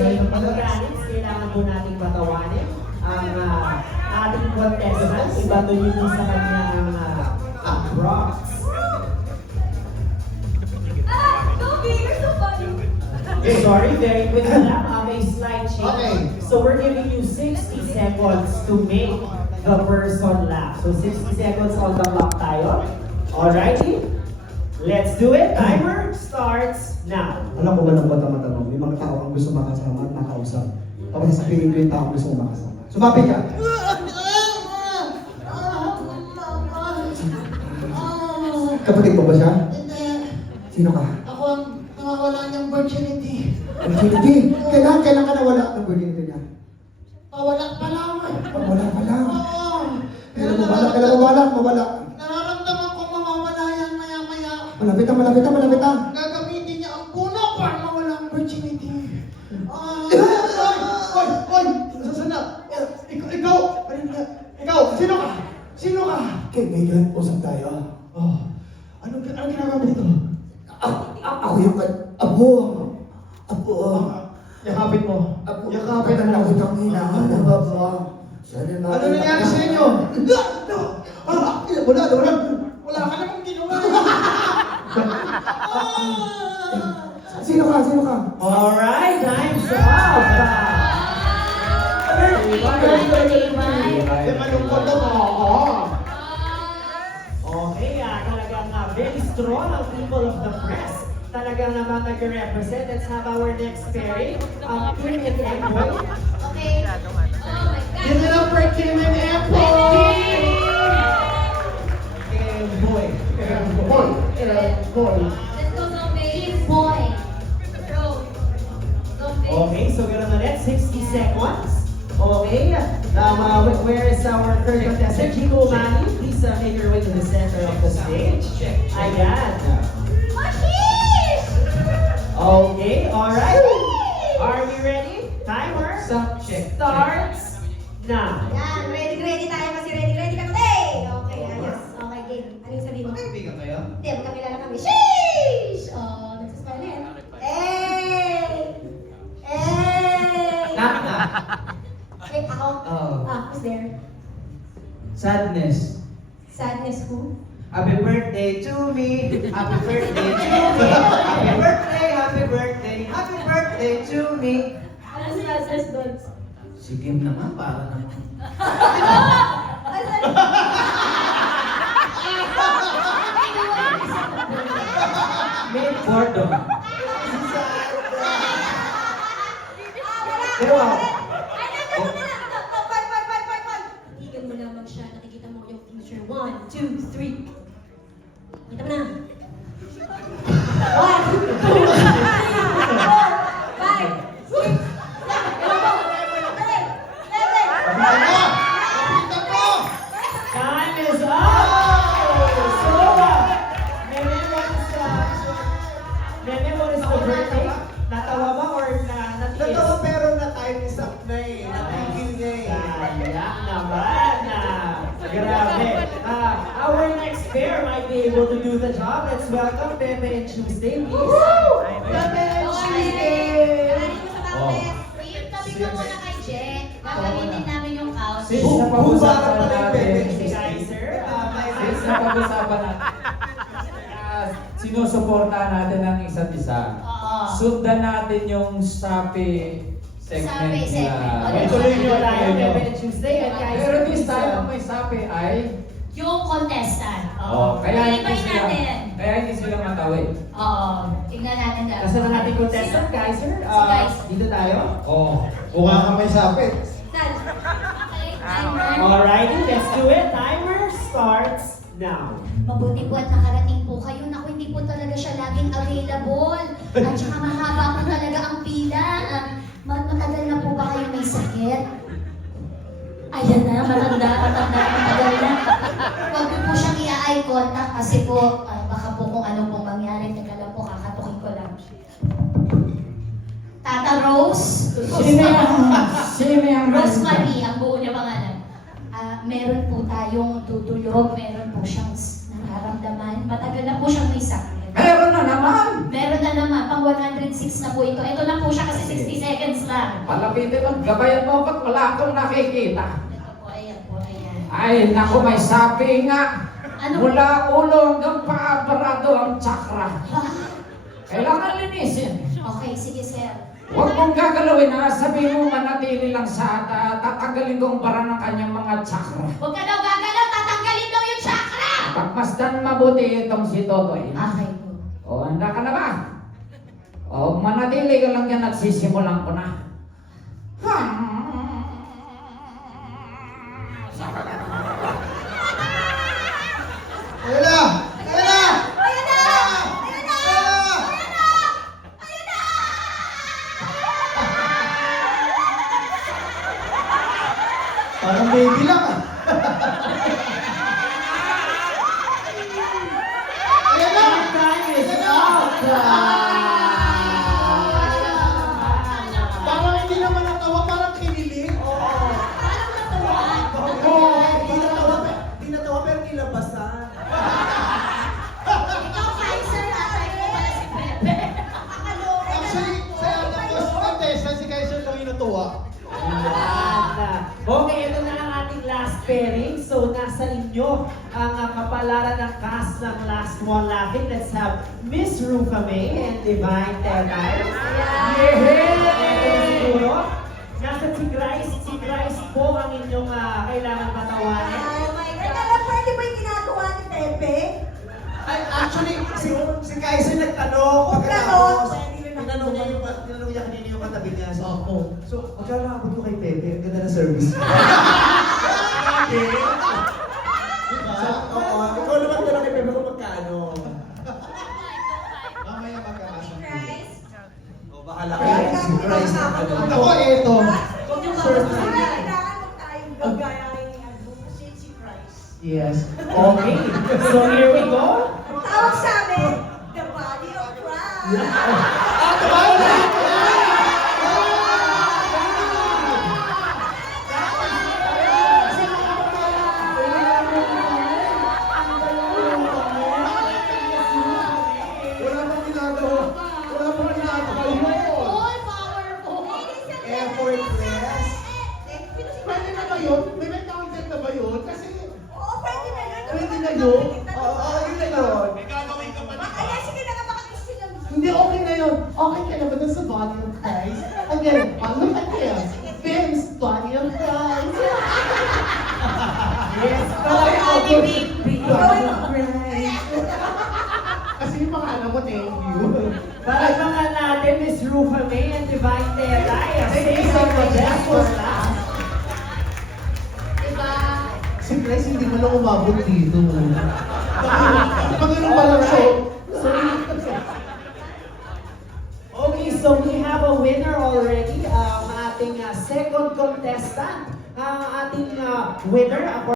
sake of fairness, kailangan po nating patawanin ang ating contestants. Ibato niyo po sa kanya ang props. Toby, you're so funny. Sorry, very quick lang. May slight change. Okay. So we're giving you 60 seconds to make the person laugh. So 60 seconds on the clock tayo. Alrighty? Let's do it. Timer starts now. Alam ko ba ng bata matanong, may mga tao ang gusto makasama at makausap. Tapos sasabihin ko yung tao ang gusto mo makasama. Sumapit ka! Kapatid mo ba siya? Hindi. Sino ka? Ako ang nawawala niyang virginity. Virginity. Kailan ka nawala ng virginity niya? Pawala pa lang. Wala pa lang. Oo. Kailan mawala? Nararamdaman ko mawawala yan maya-maya. Malapit na. Gagamitin niya ang puno para mawala ang virginity. Hoy! Nasasana! Ikaw! Sino ka? Kaibigan, usap tayo. Oh. Anong ginagawa mo dito? Ako yung Apo. Yakapin mo. Yakapin ang lakot ang hinahanap. Ano nangyari sa inyo? Wala ka namang ginawa. Sino ka? Alright, time's up. Malungkot ako. Okay, talagang very strong ang people of the press. Talagang naman nag-represent. Let's have our next pairing. Kim and Emboy. Okay. Oh my God. Give it up for Kim and Emboy! Emboy. Let's go, Zombie. Keep boy. Go. Zombie. Okay, so gano'n ulit, 60 seconds. Okay, where is our third contestant? Chico Manny, please make your way to the center of the stage. Ayan. Ashish! Okay, alright. Are we ready? Timer starts now. Yan, ready tayo kasi ready ka today. Okay, ayos. Okay, game. Ano yung sabihin mo? Kaibigan kayo? Hindi, magkakilala kami. Sheesh! Oh, nagsaspell na yan. Hey! Lapit na. Wait, ako? Oh. Who's there? Sadness. Sadness who? Happy birthday to me. Happy birthday to me. Happy birthday to me. Ano si Sadness doon? Si Kim naman, para naman. May boredom. Pero Tignan mo lamang siya. Nakikita mo yung future. 1, 2, 3. Kita mo na. 1, 2, 3, 4, 5, 6, 7, 8, 9, 10, 11. time is up! So, Nene, what is the birthday? Natawa ba or natiis? Natawa pero na-time is up na eh. Natigil niya eh. Kaya naman grabe. Our next pair might be able to do the job. Let's welcome Pepe and Tuesday, please. Pepe and Tuesday! Tabi ka muna kay Je. Gagamitin namin yung couch. Sis, napag-usapan Pala yung Pepe and natin. Tuesday. Guys, sir. Sis, napag-usapan natin. Sinusuportahan natin ang isa't isa. Oo. Sundan natin yung sapi segment Sapi segment. nila. Okay. Tuloy nyo tayo, Pepe and Tuesday. And guys, Pero this time, ang may sapi ay... Yung contestant. Kaya Ibahin natin. hindi sila matawid. Oo. Tingnan natin ka. nasa na natin contestant, guys, sir? Guys. Dito tayo. Mukha ka may sapit. Saan? Okay, timer. Alrighty, let's do it. Timer starts now. Mabuti po at nakarating po kayo. Naku, hindi po talaga siya laging available. At saka mahaba po talaga ang pila. Matagal na po ba kayo may sakit? Ayan na, matagal na. Huwag niyo po siyang i-eye contact kasi po, baka po kung ano pong mangyari. Teka lang po, kakatukin ko lang. Tata Rose? Sino yung Rosemary, ang buo niya pangalan. Meron po tayong tutulog, meron po siyang nararamdaman. Matagal na po siyang may sakit. Meron na naman! Meron na naman, pang 106 na po ito. Ito na po siya kasi 60 seconds lang. Palapitin mo, gabayan mo ba't wala akong nakikita? Ito po, ayan po, ayan. Ay, naku, may sabi nga. Ano? Mula ulo hanggang paa, barado ang chakra. Kailangan linisin. Okay, sige sir. Huwag mong gagalawin ha. Sabihin mo manatili lang sa tatanggalin kong bara ng kanyang mga chakra. Huwag ka daw gagalaw, tatanggalin daw yung chakra! Pagmasdan mabuti itong si Totoy. Okay po. O, handa ka na ba? O, manatili ka lang yan at sisimulan ko na. Ayan na! Ayan na! Ayan na! Ayan na! Ayan na! Ayan na! Parang baby lang ah. Ayan na! Time is Ayan na! up! Parang hindi naman natawa, parang kinilig. Parang natuwa. Hindi natawa pero nilabasan. Ikaw, Kaiser, atay mo pala si Pepe. Actually, sa anak ko sa contestant, si Kaiser lang yung natuwa. Okay, ito na ang ating last pairing. So, nasa inyo ang kapalaran ng cast ng Last One Laughing. Let's have Miss Rufa May and Divine Tetay. Yehey! Nasa si Grace po ang inyong kailangan patawanin. Pwede ba yung ginagawa ni Pepe? Ay, actually, si Kaiser nagtanong Ganon. Tinanong niya kanina yung katabi niya. So, magkakabot ko kay Pepe. Ang ganda ng service. Diba? Oo, ikaw naman tanong kay Pepe kung magkano. Mamaya magkakasya. O, bahala kayo. Si Christ ang ano. Ako, eto. Huwag yung kailangan mo tayong gagayahin ni Albo kasi si Christ. Yes. Okay, so here we go. Tawag sa amin, the body of Christ. Wala pang ginagawa. Wala pang ginagawa yun. All powerful. Effortless. Pwede na ba yun? May counted na ba yun? Kasi Oo, pwede na yun. Pwede na yun? Oo, yun na yun. Kaya sige na nga makakristi lang. hindi okay na yun. Okay ka naman dun sa body of Christ. Again, look at him. Famous body of Christ. Yes, Body of Christ. Kasi yung mga alam mo, thank you. Palagpakan natin Miss Rufa May and Divine Tetay. Stay on the best for last. Diba? Si Christ hindi mo lang umabot dito. Pag-inom pa lang siya. Okay, so we have a winner already. Ating second contestant. Ang ating winner,